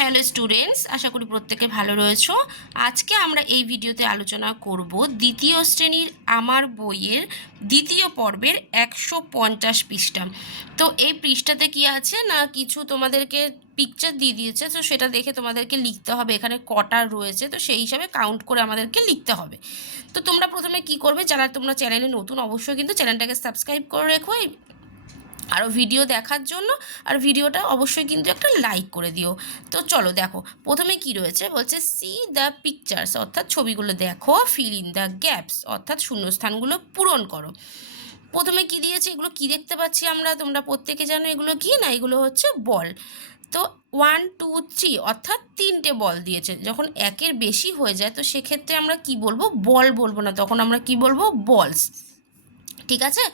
Hello students, আশা করি প্রত্যেকে ভালো রয়েছো। আজকে আমরা এই ভিডিওতে আলোচনা করব দ্বিতীয় শ্রেণীর আমার বইয়ের দ্বিতীয় পর্বের 150 পৃষ্ঠা। তো এই পৃষ্ঠাতে কি আছে না, কিছু তোমাদেরকে পিকচার দিয়ে দিয়েছে, তো সেটা দেখে তোমাদেরকে লিখতে হবে এখানে কটা রয়েছে, তো সেই হিসাবে কাউন্ট করে আমাদেরকে লিখতে হবে। তো তোমরা প্রথমে কি করবে, যারা তোমরা চ্যানেলে নতুন অবশ্যই কিন্তু চ্যানেলটাকে সাবস্ক্রাইব করে রেখো আরও ভিডিও দেখার জন্য। আর ভিডিওটা অবশ্যই কিন্তু একটা লাইক করে দিও। তো চলো দেখো প্রথমে কি রয়েছে, বলছে সি দ্য পিকচার্স, অর্থাৎ ছবিগুলো দেখো, ফিল ইন দ্য গ্যাপস, অর্থাৎ শূন্যস্থানগুলো পূরণ করো। প্রথমে কি দিয়েছে, এগুলো কি দেখতে পাচ্ছি আমরা, তোমরা প্রত্যেকে জানো এগুলো কি না, এগুলো হচ্ছে বল। তো 1 2 3 অর্থাৎ তিনটে বল দিয়েছে। যখন একের বেশি হয়ে যায় তো সেক্ষেত্রে আমরা কি বলবো, বল বলবো না, তখন আমরা কি বলবো, বলস। ঠিক আছে।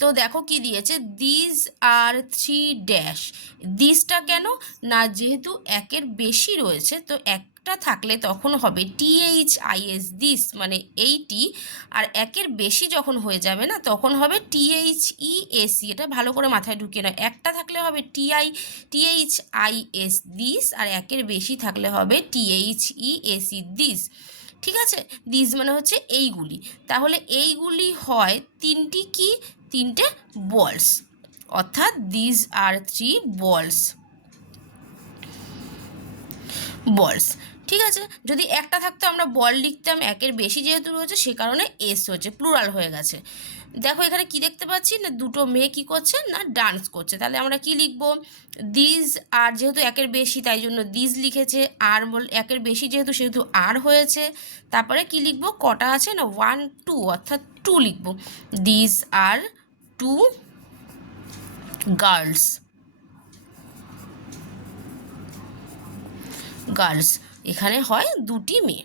তো দেখো কি দিয়েছে, দিস আর 3 ড্যাশ। দিসটা কেন না, যেহেতু একের বেশি রয়েছে তো একটা থাকলে তখন হবে THIS, দিস মানে এইটি। আর একের বেশি যখন হয়ে যাবে না তখন হবে THEAC। এটা ভালো করে মাথায় ঢুকিয়ে নয়, একটা থাকলে হবে THIS দিস, আর একের বেশি থাকলে হবে THEAC দিস। ঠিক আছে। দিস মানে হচ্ছে এইগুলি, তাহলে এইগুলি হয় তিনটে বলস, অর্থাৎ দিস আর 3 বলস। ঠিক আছে। যদি একটা থাকতো আমরা বল লিখতাম, একের বেশি যেহেতু রয়েছে সে কারণে এস হচ্ছে, প্লুরাল হয়ে গেছে। দেখো এখানে কি দেখতে পাচ্ছি না, দুটো মেয়ে কি করছে না, ডান্স করছে। তাহলে আমরা কি লিখবো, দিস আর, যেহেতু একের বেশি তাই জন্য দিস লিখেছে, আর একের বেশি যেহেতু সেহেতু আর হয়েছে। তারপরে কি লিখবো, কটা আছে না, 1 2 অর্থাৎ 2 লিখবো। দিস আর 2 গার্লস, এখানে হয় দুটি মেয়ে।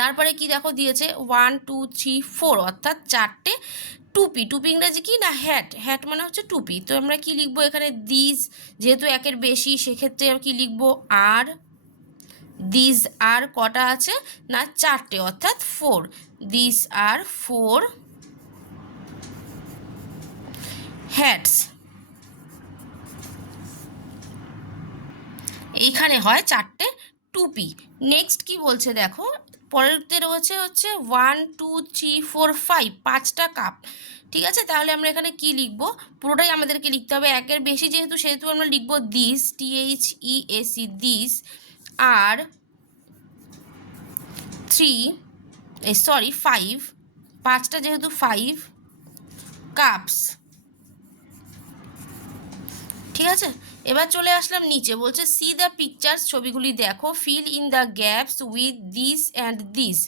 তারপরে কি দেখো দিয়েছে 1 2 3 4 অর্থাৎ চারটে টুপি। টুপি ইংরেজি কি না, হ্যাট মানে হচ্ছে টুপি। তো আমরা কি লিখবো এখানে, দিস যেহেতু একের বেশি সেক্ষেত্রে কি লিখবো, আর। দিস আর কটা আছে না, চারটে অর্থাৎ 4। This are 4 hats. এইখানে হয় চারটে টুপি। নেক্সট কি বলছে দেখো, পরেরতে রয়েছে হচ্ছে 1 2 3 4 5, 5টা কাপ। ঠিক আছে। তাহলে আমরা এখানে কি লিখবো, পুরোটাই আমাদেরকে লিখতে হবে, একের বেশি যেহেতু সেহেতু আমরা লিখবো দিস, THEAC দিস, আর 5, 5টা যেহেতু 5 কাপস। ঠিক আছে। এবার চলে আসলাম নিচে, বলছে সি দ্য পিকচার্স, ছবিগুলি দেখো, fill in the gaps with this and this.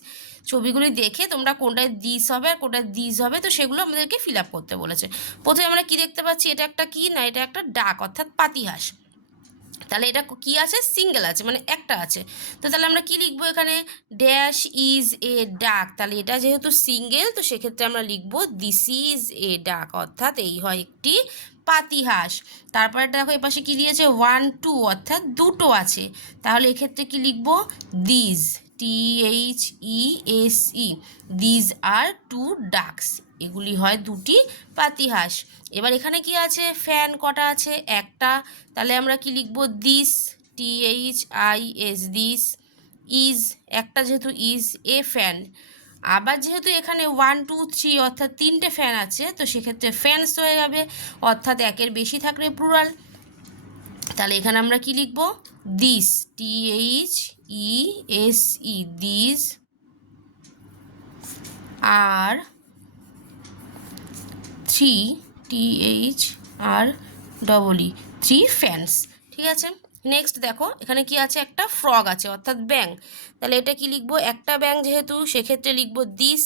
ছবিগুলি দেখে তোমরা কোনটায় দিস হবে আর কোনটায় দিস হবে তো সেগুলো আমাদেরকে ফিল আপ করতে বলেছে। প্রথমে আমরা কি দেখতে পাচ্ছি, এটা একটা কি না, এটা একটা ডাক অর্থাৎ পাতিহাঁস। তাহলে এটা কি আছে, সিঙ্গেল আছে মানে একটা আছে। তো তাহলে আমরা কি লিখবো এখানে, ড্যাশ ইজ এ ডাক। তাহলে এটা যেহেতু সিঙ্গেল তো সেক্ষেত্রে আমরা লিখবো দিস ইজ এ ডাক, অর্থাৎ এই হয় একটি পাতিহাঁস। তারপরে দেখো এপাশে কি দিয়েছে 1 2 অর্থাৎ দুটো আছে। তাহলে এক্ষেত্রে কি লিখবো, these, THEAC, these are 2 ducks, এগুলি হয় দুটি পাতিহাঁস। এবার এখানে কি আছে, ফ্যান কটা আছে, একটা। তাহলে আমরা কি লিখবো, দিস, THIS দিস, ইজ একটা যেহেতু ইজ এ ফ্যান। আবার যেহেতু এখানে 1 2 3 অর্থাৎ তিনটে ফ্যান আছে তো সেক্ষেত্রে ফ্যানস হয়ে যাবে, অর্থাৎ একের বেশি থাকলে প্লুরাল। তাহলে এখানে আমরা কি লিখবো, this, THEAC this, are 3, THREE 3 fans. ঠিক আছে। নেক্সট দেখো এখানে কি আছে, একটা ফ্রগ আছে অর্থাৎ ব্যাং। তাহলে এটা কি লিখবো, একটা ব্যাং যেহেতু সেক্ষেত্রে লিখবো দিস।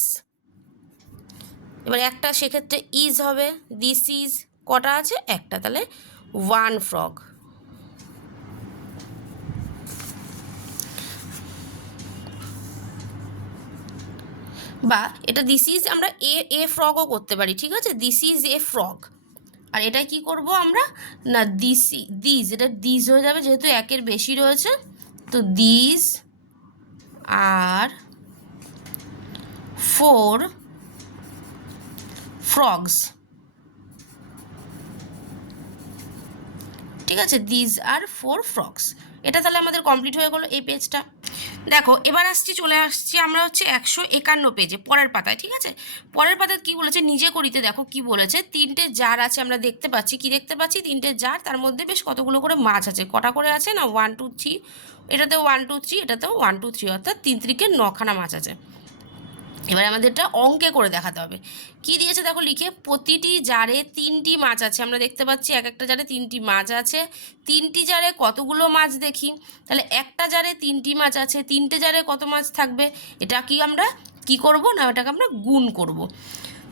এবার একটা সেক্ষেত্রে ইজ হবে, দিস ইজ, কটা আছে একটা, তাহলে 1 ফ্রগ। বা এটা দিস ইজ আমরা এ ফ্রগও করতে পারি। ঠিক আছে, দিস ইজ এ ফ্রগ। আর এটা কি করব আমরা না, দিস এটা দিস হয়ে যাবে যেহেতু একের বেশি রয়েছে। তো দিস আর 4 ফ্রগস। ঠিক আছে, দিজ আর 4 ফ্রকস। এটা তাহলে আমাদের কমপ্লিট হয়ে গেলো এই পেজটা। দেখো এবার চলে আসছি আমরা হচ্ছে 151 পেজে, পরের পাতায়। ঠিক আছে, পরের পাতায় কি বলেছে, নিজে করিতে দেখো কি বলেছে। 3টে জার আছে, আমরা দেখতে পাচ্ছি, কি দেখতে পাচ্ছি, 3টে জার, তার মধ্যে বেশ কতগুলো করে মাছ আছে। কটা করে আছে না, 1 2 3, এটাতেও 1 2 3, এটাতেও 1 2 3, অর্থাৎ 3 3 9খানা মাছ আছে। এবার আমাদের এটা অঙ্কে করে দেখাতে হবে। কি দিয়েছে দেখো লিখে, প্রতিটি জারে 3টি মাছ আছে। আমরা দেখতে পাচ্ছি এক একটা জারে 3টি মাছ আছে। 3টি জারে কতগুলো মাছ দেখি, তাহলে একটা জারে 3টি মাছ আছে, 3টে জারে কত মাছ থাকবে, এটা কি আমরা কি করব না, এটাকে আমরা গুণ করব।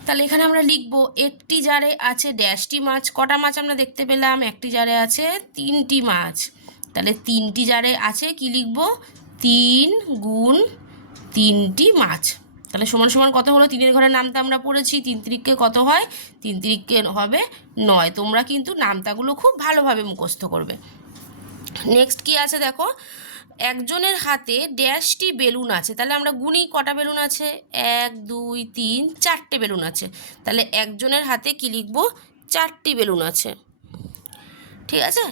তাহলে এখানে আমরা লিখব একটি জারে আছে ড্যাশটি মাছ। কটা মাছ আমরা দেখতে পেলাম, একটি জারে আছে 3টি মাছ। তাহলে 3টি জারে আছে কি লিখব, 3 গুণ 3টি মাছ। তাহলে সমান সমান কত হলো, 3-এর ঘরের নামতা আমরা পড়েছি, 3 3 কত হয়, 3 3 হবে 9। তোমরা কিন্তু নামতাগুলো খুব ভালোভাবে মুখস্থ করবে। নেক্সট কি আছে দেখো, একজনের হাতে ড্যাশটি বেলুন আছে। তাহলে আমরা গুনি, কটা বেলুন আছে, 1 2 3 4টে বেলুন আছে। তাহলে একজনের হাতে কি লিখবো, 4টি বেলুন আছে। ঠিক আছে,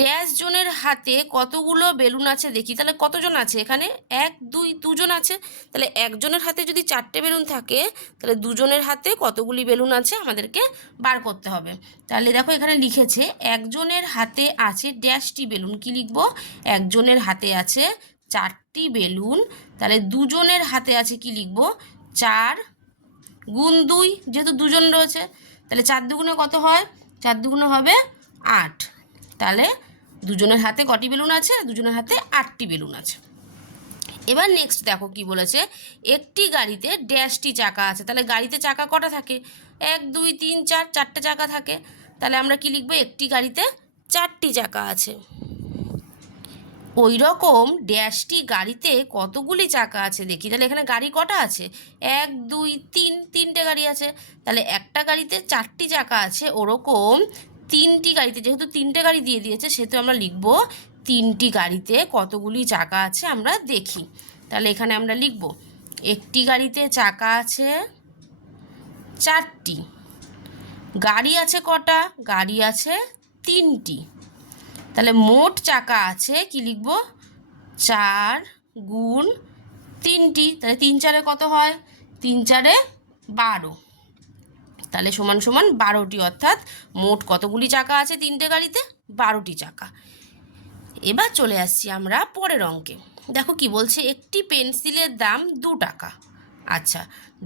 ড্যাশ জনের হাতে কতগুলো বেলুন আছে দেখি। তাহলে কতজন আছে এখানে, 1 2 দুজন আছে। তাহলে একজনের হাতে যদি 4টে বেলুন থাকে, তাহলে দুজনের হাতে কতগুলি বেলুন আছে আমাদেরকে বার করতে হবে। তাহলে দেখো এখানে লিখেছে একজনের হাতে আছে ড্যাশটি বেলুন। কি লিখব, একজনের হাতে আছে 4টি বেলুন। তাহলে দুজনের হাতে আছে কি লিখব, 4 গুণ 2, যেহেতু দুজন রয়েছে। তাহলে 4 দুগুণে কত হয়, 4 দুগুণে হবে 8। তাহলে দুজনের হাতে কটি বেলুন আছে, দুজনের হাতে 8টি বেলুন আছে। এবার নেক্সট দেখো কি বলেছে, একটি গাড়িতে ড্যাশটি চাকা আছে। তাহলে গাড়িতে চাকা কটা থাকে, 1 2 3 4, 4টে চাকা থাকে। তাহলে আমরা কি লিখবো, একটি গাড়িতে 4টি চাকা আছে। ওই রকম ড্যাশটি গাড়িতে কতগুলি চাকা আছে দেখি। তাহলে এখানে গাড়ি কটা আছে, 1 2 3, 3টে গাড়ি আছে। তাহলে একটা গাড়িতে 4টি চাকা আছে, ওরকম 3টি গাড়িতে, যেহেতু 3টে গাড়ি দিয়ে দিয়েছে সেহেতু আমরা লিখব 3টি গাড়িতে কতগুলি চাকা আছে আমরা দেখি। তাহলে এখানে আমরা লিখব একটি গাড়িতে চাকা আছে 4টি, গাড়ি আছে কটা, গাড়ি আছে 3টি। তাহলে মোট চাকা আছে কি লিখব, 4 গুণ 3টি। তাহলে 3 4 কত হয়, 3 4 12। তাহলে সমান সমান 12টি, অর্থাৎ মোট কতগুলি চাকা আছে 3টে গাড়িতে, 12টি চাকা। এবার চলে আসছি আমরা পরের অঙ্কে। দেখো কি বলছে, একটি পেন্সিলের দাম 2 টাকা। আচ্ছা,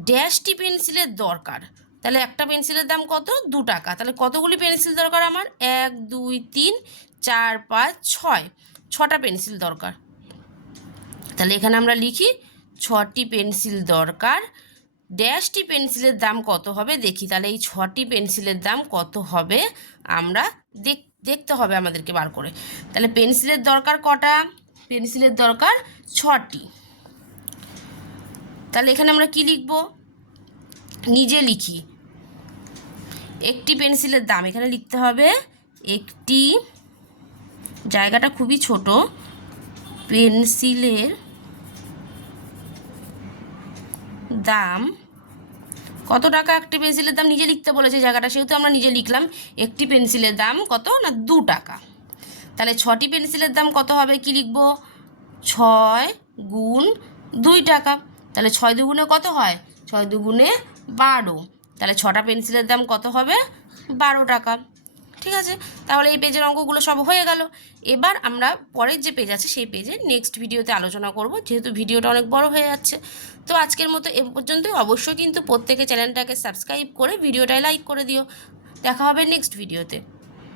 ড্যাশটি পেন্সিলের দরকার। তাহলে একটা পেন্সিলের দাম কত, 2 টাকা। তাহলে কতগুলি পেন্সিল দরকার আমার, 1 2 3 4 5 6, 6টা পেন্সিল দরকার। তাহলে এখানে আমরা লিখি 6টি পেন্সিল দরকার। ড্যাশটি পেন্সিলের দাম কত হবে দেখি। তাহলে এই 6টি পেন্সিলের দাম কত হবে আমরা দেখতে হবে আমাদেরকে বার করে। তাহলে পেন্সিলের দরকার কটা, পেন্সিলের দরকার 6টি। তাহলে এখানে আমরা কি লিখব, নিজে লিখি, একটি পেন্সিলের দাম এখানে লিখতে হবে, একটি, জায়গাটা খুবই ছোট, পেন্সিলের দাম কত টাকা। একটি পেন্সিলের দাম নিজে লিখতে বলেছে জায়গাটা, সেহেতু আমরা নিজে লিখলাম একটি পেন্সিলের দাম কত না, 2 টাকা। তাহলে 6টি পেন্সিলের দাম কত হবে, কি লিখব, 6 গুণ 2 টাকা। তাহলে 6 দুগুণে কত হয়, 6 দুগুণে 12। তাহলে 6টা পেন্সিলের দাম কত হবে, 12 টাকা। ঠিক আছে, তাহলে এই পেজের অঙ্কগুলো সব হয়ে গেল। এবার আমরা পরের যে পেজ আছে সেই পেজে নেক্সট ভিডিওতে আলোচনা করব, যেহেতু ভিডিওটা অনেক বড় হয়ে যাচ্ছে। তো আজকের মতো এ পর্যন্তই। অবশ্যই কিন্তু প্রত্যেকে চ্যানেলটাকে সাবস্ক্রাইব করে ভিডিওটায় লাইক করে দিও। দেখা হবে নেক্সট ভিডিওতে।